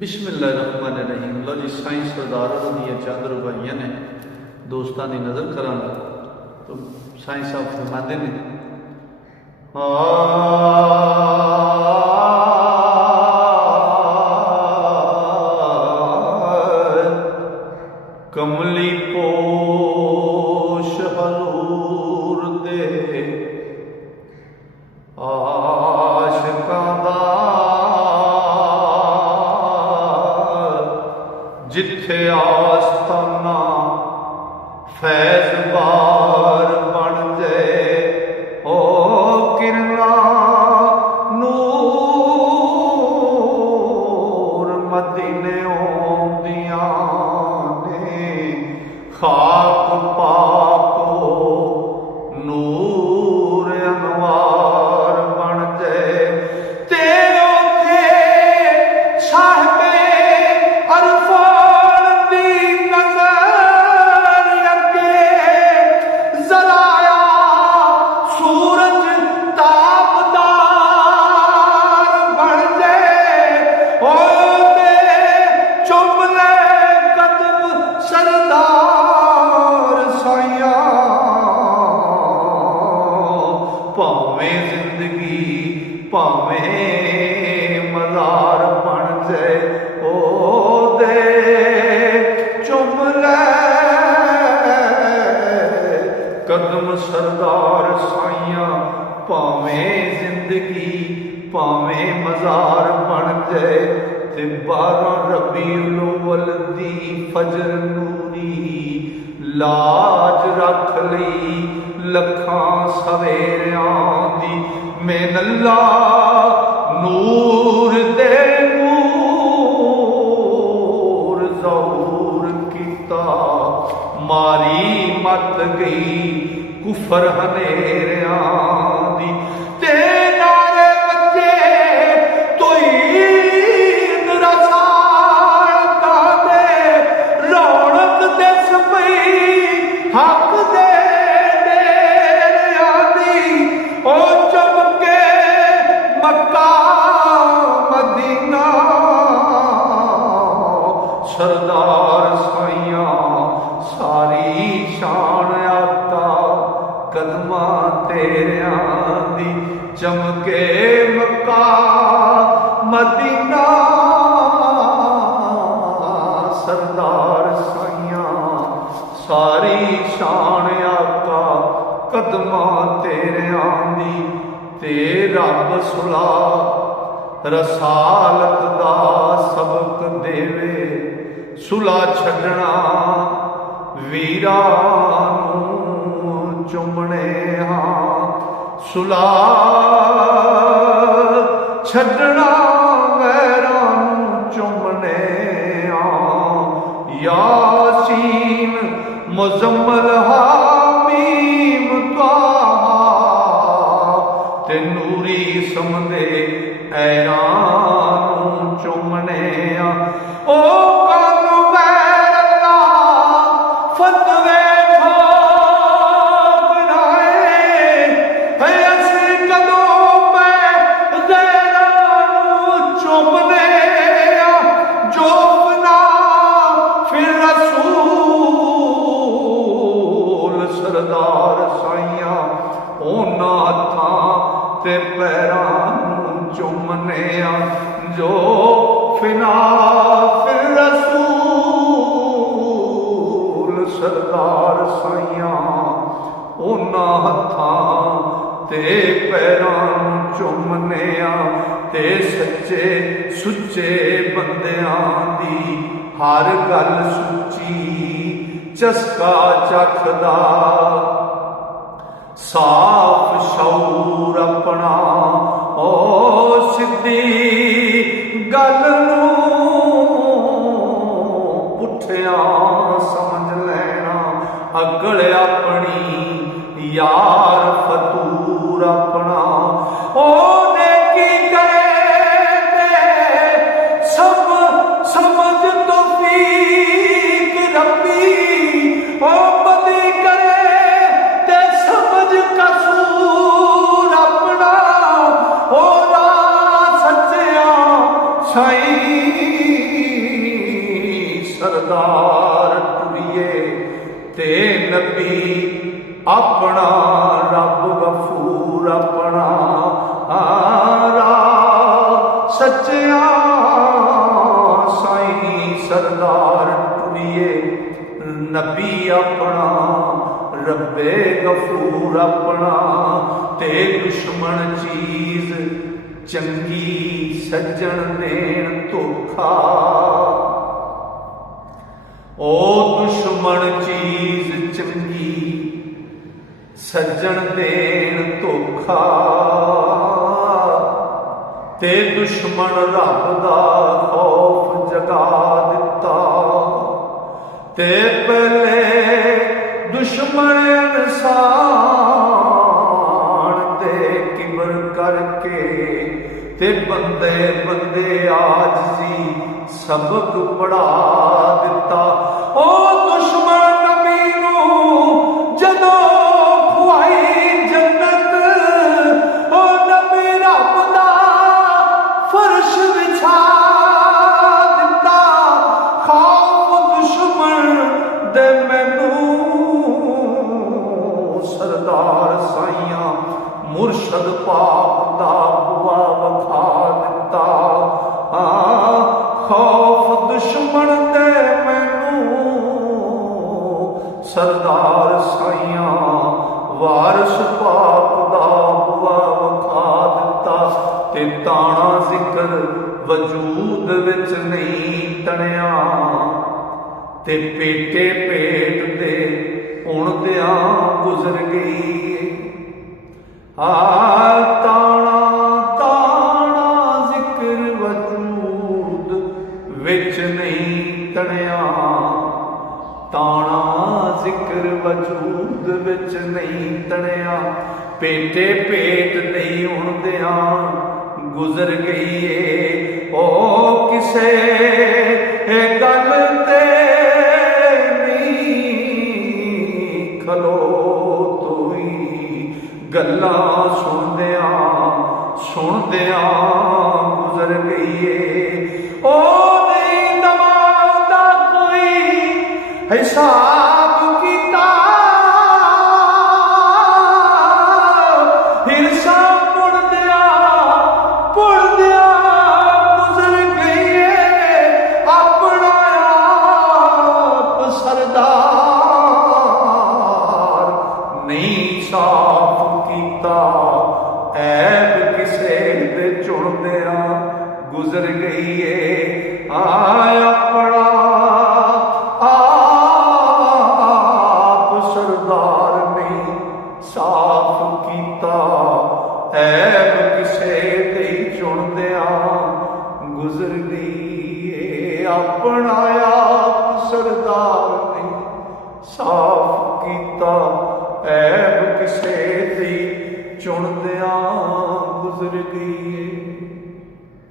बिस्मिल्लाहिर्रहमानिर्रहीम। लो जी, साईं सरदारां दी चंद रुबाइयां ने दोस्तां दी नज़र करांगा तो साईं साहब फरमाते ने कमली पोश हजूर दे आशिकां दा जिथे आस्ताना फैज बार बन जाए ओ किरना नूर मदीने आउंदियां ने खाक पाको नूर अनवार बन जाए तेरे उथे साहिबे अरफान दी नजर अगे जराया सूरज ताबदार बन जाए ओ दे चुमले कदम सरदार साया भावें जिंदगी भावें मज़ार बन जाए ओ दे चुमले कदम सरदार साइया भावें जिंदगी भावें मज़ार बन जाए ते 12 रबीउल अव्वल दी फजर नूरी लाज रख लई लखां सवेरियां दी मैन अल्लाह नूर दे नूर ज़हूर कीता मारी मत गई कुफर हनेरियां दी ते नारे बच्चे तौहीद रसालता दे रौनक दिस पई हक दे डेरियां दी ओ चमके मक्का मदीना सरदार साइयां सारी शान आका कदमा तेरियां दी चमके मक्का मदीना सरदार साइयां सारी शान आका कदमा तेरियां दी ते रब सुला रसालत दा सबक देवे सुला छड्डना वीरां नूं चुमने हां सुला छड्डना वैरां नूं चुमने हां यासीन मुजम्मल हामीम त्वाहा ते नूरी समदे ऐरां नूं चुमने हां ओ कानू वैर अल्लाह फतवे ठोकराए है असी कदों पे ज़हरां नूं चुमने हां जो फना फिर रसूल सरदार साइयां ओना हत्थां ते पैरां नूं चुमने हां जो फिना फिर रसूल सरदार साइयां ओना हत्थां ते पैरां नूं चुमने हां ते सच्चे सुच्चे बंदियां दी हर गल सुच्ची चस्का चखदा साफ शऊर अपना ओ सिद्धी गल पुठिया समझ लेना अगल अपनी यार फतूर अपना ओ नेकी करे सब समझ तौफीक रब्बी ओ बदी करे ते समझ कसूर अपना ओ सच्चिया साईं सरदार टुरिए ते नबी अपना रब गफूर अपना सच्चा साईं सरदार टुरिए नबी अपना रब्बे गफूर अपना ते दुश्मन चीज चंगी सज्जन देन धोखा ओ दुश्मन चीज चंगी सज्जन देन धोखा ते दुश्मन रब दा खौफ जगा दिता ते पहले दुश्मन इंसान दे किबर करके ते बंदे बंदे आजजी सबक पढ़ा दिता ओ दुश्मन नबी नूं जदों खुआई जन्नत ओ नबी रब दा फर्श बिछा दिता खौफ दुश्मन दे मैनू सरदार साइयां मुर्शद पाक दा बुआ वखा दिता खौफ दुश्मन दे मैनू सरदार साइयां वारिस पाक दा बुआ वखा दिता ते ताना जिक्र वजूद विच नहीं तणिया ते पेटे पेट दे उणदियां गुजर गई ताना ताना जिक्र वजूद विच नहीं तणिया ताना जिक्र वजूद विच नहीं तणिया पेटे पेट नहीं उणदियां गुजर गई ओ किसे गल ते नहीं खलो तोई गल्लां सुनदियां गुजर गई ओ नहीं दमादा कोई हिसाब कीता हिरसा पुड़दियां गुजर गई अपना आप सरदार नहीं साफ कीता ऐब किसे दे चुनदियां गुजर गई अपना आप सरदार नहीं साफ कीता ऐब किसे दे चुनदियां गुजर गई अपना आप सरदार नहीं साफ कीता ऐब किसे दी चुनदियां गुजर गई।